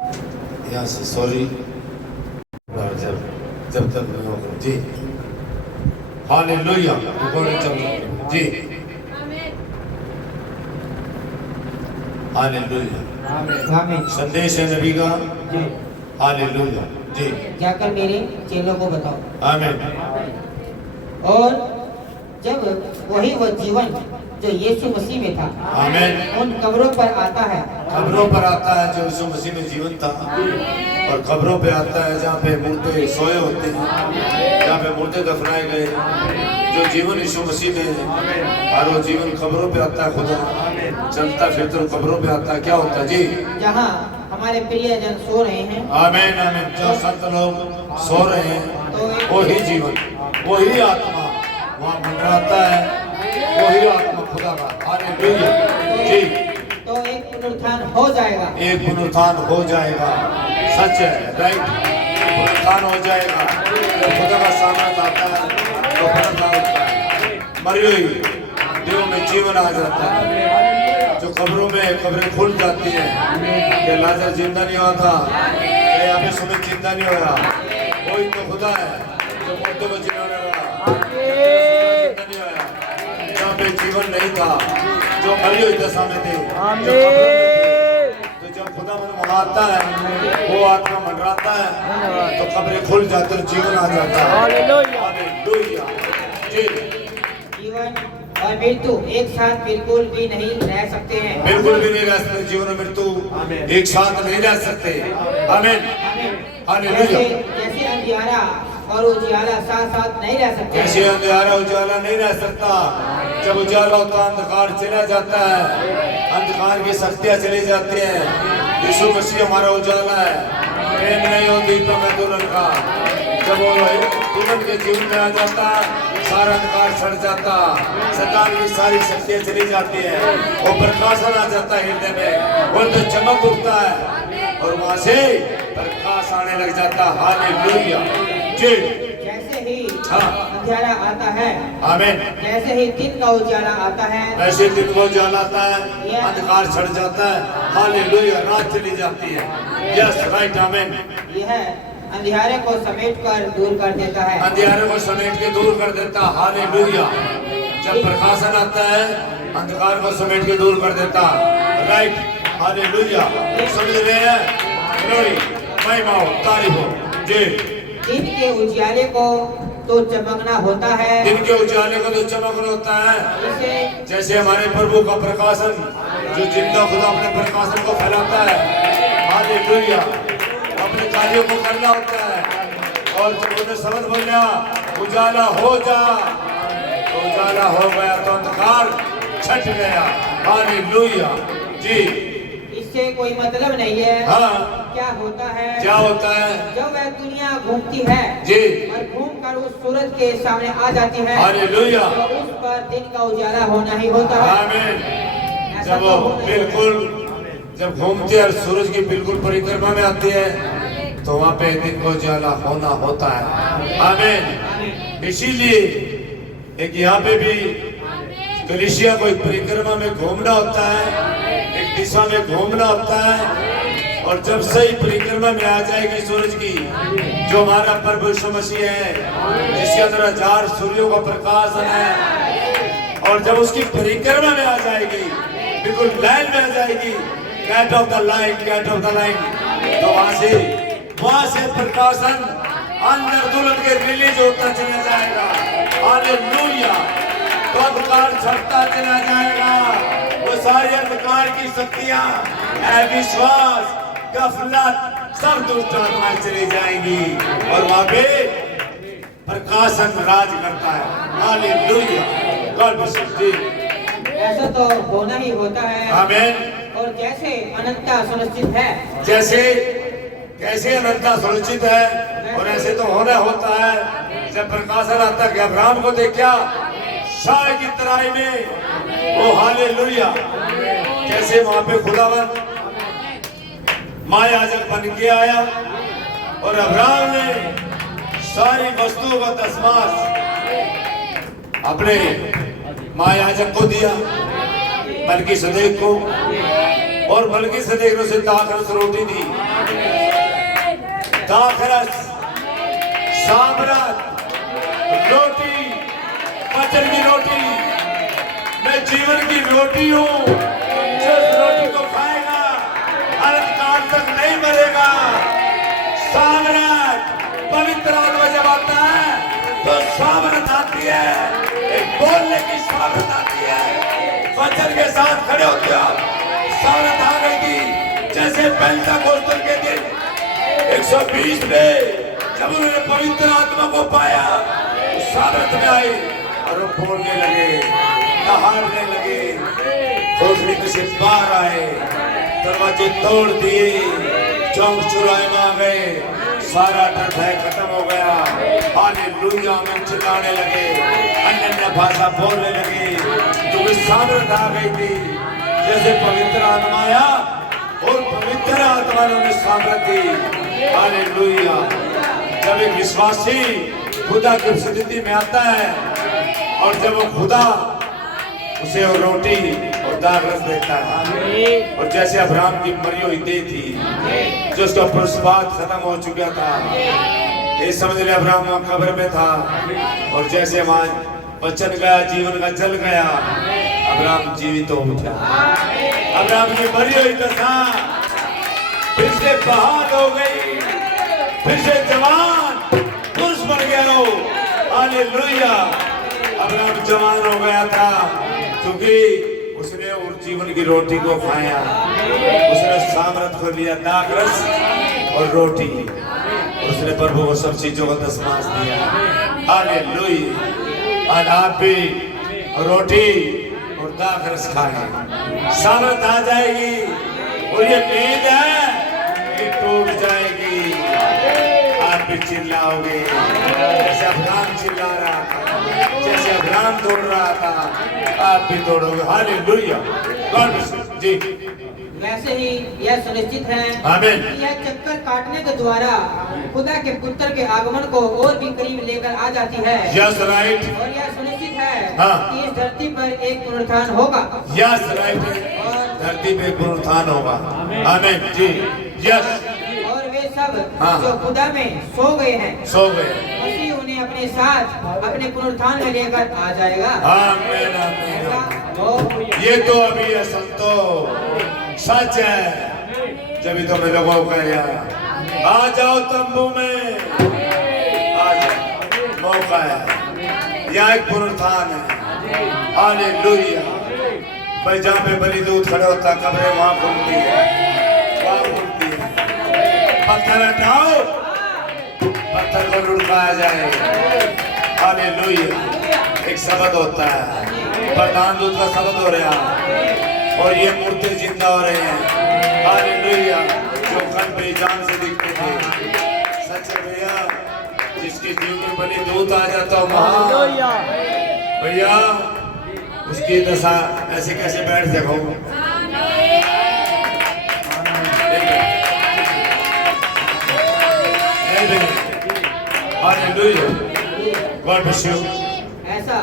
यहाँ से सॉरी जब जब तक नहीं होगा जी। हालेलुया जी। हालेलुया संदेश है नबी का। हालेलुया जी। जाकर मेरे चेलों को बताओ। आमीन। और जब वह जीवन जो यीशु मसीह में था आमीन। उन कब्रों पर आता है। कब्रों पर आता है जो यीशु मसीह में जीवन था, और कब्रों पे आता है जहाँ पे मुर्दे सोए होते हैं, जहाँ पे मुर्दे दफनाए गए। जो जीवन यीशु मसीह में है और वो जीवन कब्रों पे आता है। खुदा चलता फिरता कब्रों पे आता है। क्या होता है जी? जहाँ हमारे प्रियजन सो रहे हैं। आमीन आमीन। जो संत लोग सो रहे हैं वही जीवन, वही आत्मा वहाँ मंडराता है, वही आत्मा खुदा का। हालेलुया जी। तो एक पुनरुत्थान हो जाएगा। एक पुनरुत्थान हो जाएगा। सच है, राइट। पुनरुत्थान हो जाएगा। तो खुदा का सामना आता है तो पुनरुत्थान होता है। मरी हुई देह में जीवन आ जाता है। जो कब्रों में कब्रें खुल जाती हैं कि लाजर जिंदा नहीं हुआ था, यहाँ पे सुमित जिंदा नहीं हुआ, कोई तो खुदा है जो मुर्दों को जिलाने वाला। जिंदा नहीं हुआ, जहाँ पे जीवन नहीं था, जो मरी हुई दशा में थे, जो कब्रों में थे, तो जब खुदा मन आता है, वो आत्मा मंडराता है तो कब्रें खुल जाती और जीवन आ जाता है। हालेलुया जी। जीवन और मृत्यु एक साथ बिल्कुल भी नहीं रह सकते हैं। बिल्कुल भी नहीं रह सकते। जीवन और मृत्यु एक साथ नहीं रह सकते। आमीन। हालेलुया। जैसे अंधियारा और उजियाला साथ साथ नहीं रह सकते। जैसे अंधियारा उजाला नहीं रह सकता। जब उजाला होता है अंधकार चला जाता है, अंधकार की शक्तियाँ चली जाती हैं। यीशु मसीह हमारा उजाला है। प्रेम नहीं हो दीप में दुल्हन का। जब वो दुल्हन के जीवन में आ जाता है, सारा अंधकार छड़ जाता, शैतान की सारी शक्तियाँ चली जाती है, वो प्रकाशन आ जाता है हृदय में, वो तो चमक उठता है और वहां से प्रकाश आने लग जाता। हालेलुया जी। जैसे ही हाँ। अंधियारा आता है, आमीन, जैसे ही दिन का उजाला आता है, वैसे दिन को उजाला आता है, अंधकार छड़ जाता है। हालेलुया। रात चली जाती है। Yes right. आमीन। यह अंधियारे को समेट कर दूर कर देता है। अंधियारे को समेट के दूर कर देता। हालेलुया। जब प्रकाशन आता है, अंधकार को समेट के दूर कर देता। राइट। हालेलुया। समझ रहे हैं? ग्लोरी, महिमा हो, तारीफ हो जी। दिन के उजियाले को तो चमकना होता है। दिन के उजाले को तो चमकना होता है। जैसे हमारे प्रभु का प्रकाशन, जो जिंदा खुदा अपने प्रकाशन को फैलाता है। हालेलुया। अपने कार्यों को करना होता है। और जब उन्हें शब्द बोला उजाला हो जा, तो उजाला हो गया, तो अंधकार छट गया। हालेलुया जी। इससे कोई मतलब नहीं है। हाँ। क्या होता है? क्या होता है? जब वह दुनिया घूमती है जी, और घूमकर उस सूरज के सामने आ जाती है, हालेलुया, तो उस पर दिन का उजाला होना ही होता है। आमीन। ऐसा जब तो वो होना ही बिल्कुल जब घूमती है और सूरज की बिल्कुल परिक्रमा में आती है, तो वहाँ पे दिन को उजाला होना होता है। आमीन। इसीलिए एक यहाँ पे भी कलीसिया को एक परिक्रमा में घूमना होता है, एक दिशा में घूमना होता है। और जब सही परिक्रमा में आ जाएगी सूरज की, जो हमारा प्रभु यीशु मसीह है, जिसके अंदर 1000 सूर्यों का प्रकाश है, और जब उसकी परिक्रमा में आ जाएगी, बिल्कुल लाइन में आ जाएगी, cut off the line, cut off the line, तो वहां से प्रकाशन अंदर दुल्हन के रिलीज होता चला जाएगा। हालेलुया। तो अंधकार छटता चला जाएगा। वो सारी अंधकार की शक्तियां, अविश्वास, गफलत, सब दुष्ट आत्माएं चली जाएंगी और वहां पे प्रकाशन राज करता है। हालेलुया। God bless you. ऐसा तो होना ही होता है। आमीन। और जैसे अनंतता सुनिश्चित है, कैसे अनंतता सुनिश्चित है, और ऐसे तो होना होता है। जब प्रकाशन आता है, अब्राहम को देखा शाह की तराई में, वो हालेलुया, कैसे वहां पे खुदावन महायाजक बन के आया और अब्राहम ने सारी वस्तुओं का दसमास अपने महायाजक को दिया, मलकीसदेक को, और मलकीसदेक ने उसे दाखरस रोटी दी। दाखरस, सामरत, रोटी, वचन की रोटी। मैं जीवन की रोटी हूँ, जो इस रोटी को खाएगा अनंत काल तक नहीं मरेगा। सामरत, पवित्र आत्मा जब आता है तो सामरत आती है, एक बोलने की सामरत आती है। वचन के साथ खड़े होते हो, सामरत आ गई थी। जैसे पेंटेकोस्टल के दिन 120 में जब उन्होंने पवित्र आत्मा को पाया, सामर्थ में आई और वो बोलने लगे, दहाड़ने लगे, खोखली में से बाहर आए, दरवाजे तोड़ दिए, चौक चौराहे में आ गए, सारा डर भय खत्म हो गया। हालेलुया में चिल्लाने लगे, अन्य भाषा बोलने लगे, क्योंकि सामर्थ आ गई थी। जैसे पवित्र आत्मा आया और पवित्र आत्मा ने सामर्थ दी। हालेलुया। जब एक विश्वासी खुदा की स्थिति में आता है और जब वो खुदा उसे और रोटी और दाग रस देता है, और जैसे अब्राहम की मरी हुई देह थी, जो उसका पुरुषवाद खत्म हो चुका था, ये समझ ले अब्राहम वहां कब्र में था, और जैसे वहां वचन गया, जीवन का जल गया, अब्राहम जीवित हो उठा। अब्राहम की मरी हुई दशा फिर से बहाल हो गई, फिर से जवान पुरुष बन गया हो। हालेलुया। अब्राहम जवान हो गया था क्योंकि उसने उस जीवन की रोटी को खाया, उसने सामर्थ को लिया, दाख रस और रोटी, उसने प्रभु को सब चीजों का दशमांश दिया। हालेलुया। आज आप भी रोटी और दाख रस खाएं, सामर्थ आ जाएगी, और ये नींद है ये टूट जाएगी। आप भी चिल्लाओगे जैसे अब्राहम चिल्ला रहा था, जैसे अब्राहम दौड़ रहा था, आप भी दौड़ोगे। हालेलुया। God bless you. जी, वैसे ही यह सुनिश्चित है आमीन। कि यह चक्कर काटने के द्वारा खुदा के पुत्र के आगमन को और भी करीब लेकर आ जाती है। Yes right. और यह सुनिश्चित है हाँ। कि इस धरती पर एक पुनरुत्थान होगा। Yes right. धरती पे पुनरुत्थान होगा। आमीन। जी, यस। और वे सब हाँ। जो खुदा में सो गए हैं, सो गए, मसीह उन्हें अपने साथ अपने पुनरुत्थान में लेकर आ जाएगा। आमीन, ऐसा आमीन। हो। ये तो अभी है संतो, सच है। जब तो मैं लोगों को कह रहा, आ जाओ तंबू में, आ जाओ, मौका है, यहाँ एक पुनरुत्थान है। हालेलुया। भाई जहाँ पे बलिदूत खड़े होता, कब्रें वहाँ खुलती है, वहाँ खुलती है। पत्थर हटाओ, पत्थर को लुढ़काया जाए। हालेलुया। एक शब्द होता है, प्रधान दूत का शब्द हो रहा, और ये मूर्ति जिंदा हो रहे हैं। हालेलुया। जो कल बेजान से दिखते थे, सच है भैया, जिसकी जीव में बलि दूत आ जाता वहाँ, भैया उसकी दशा ऐसे कैसे बैठ देखो। हालेलुया। God bless you. ऐसा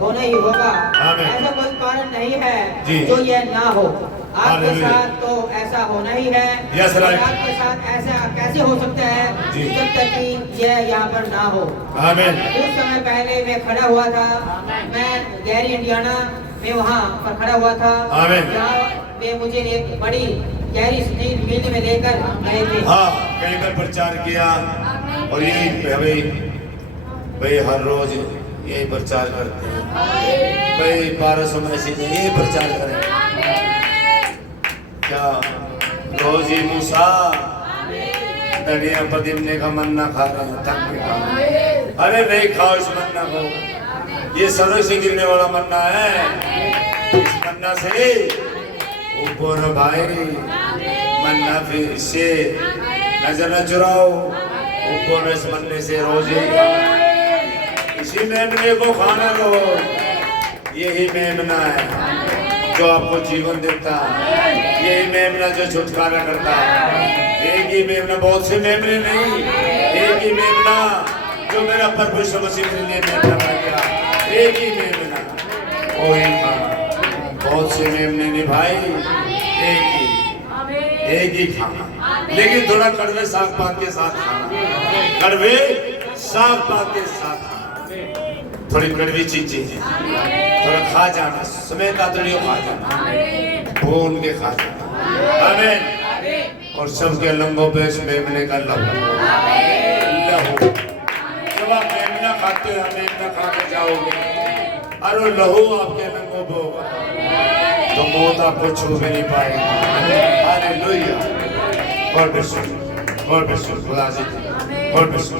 होना ही होगा। आमीन। ऐसा कोई कारण नहीं है जी। जो यह ना हो। आपके हालेलुया। साथ तो ऐसा होना ही है। Yes, और right. आपके साथ ऐसा कैसे हो सकता है जी। जब तक कि यह यहाँ पर ना हो। आमीन। कुछ समय पहले मैं खड़ा हुआ था, मैं गैरी इंडियाना में वहाँ पर खड़ा हुआ था, आमीन। जहाँ वे मुझे एक बड़ी गहरी स्टील मिल में लेकर गए थे। हाँ, कहीं पर प्रचार किया, और यही भाई हर रोज यही प्रचार करते हैं भाई। 1200 में से यही प्रचार करें क्या? रोज ही मूसा धनिया पदीने का मन्ना खा रहे हैं, तक भी खाओ। अरे नहीं खाओ इस मन्ना को, ये सरों से गिरने वाला मन्ना है। इस मन्ना से ऊपर भाई, मन्ना फिर से नजर न चुराओ, ऊपर इस मन्ने से रोज ही खाओ। इसी मेमने को खाना लो, यही मेमना है जो आपको जीवन देता है, यही मेमना जो छुटकारा करता है। एक ही मेमना, बहुत से मेमने नहीं, एक ही मेमना जो मेरा प्रभु यीशु मसीह के लिए मेमना बन गया, एक ही मेमना, वही खाना। बहुत से मेमने नहीं भाई, एक ही एक ही खाना, लेकिन थोड़ा कड़वे साग पात के साथ खाना, कड़वे साग पात के साथ खाना, थोड़ी कड़वी चीजें थोड़ा खा जाना, समय तातड़ियों खा जाना, भून के खा जाना। आमीन। और सबके लंगों पे इस मेमने का लहू, जब आप मेमना खाते हो, मेमना खा के जाओगे, अरे लहू आपके लंगों पे होगा तो मौत आपको छू भी नहीं पाएगी। Hallelujah. God bless you, God bless you, खुदा हाफिज़, गॉड ब्लेस यू।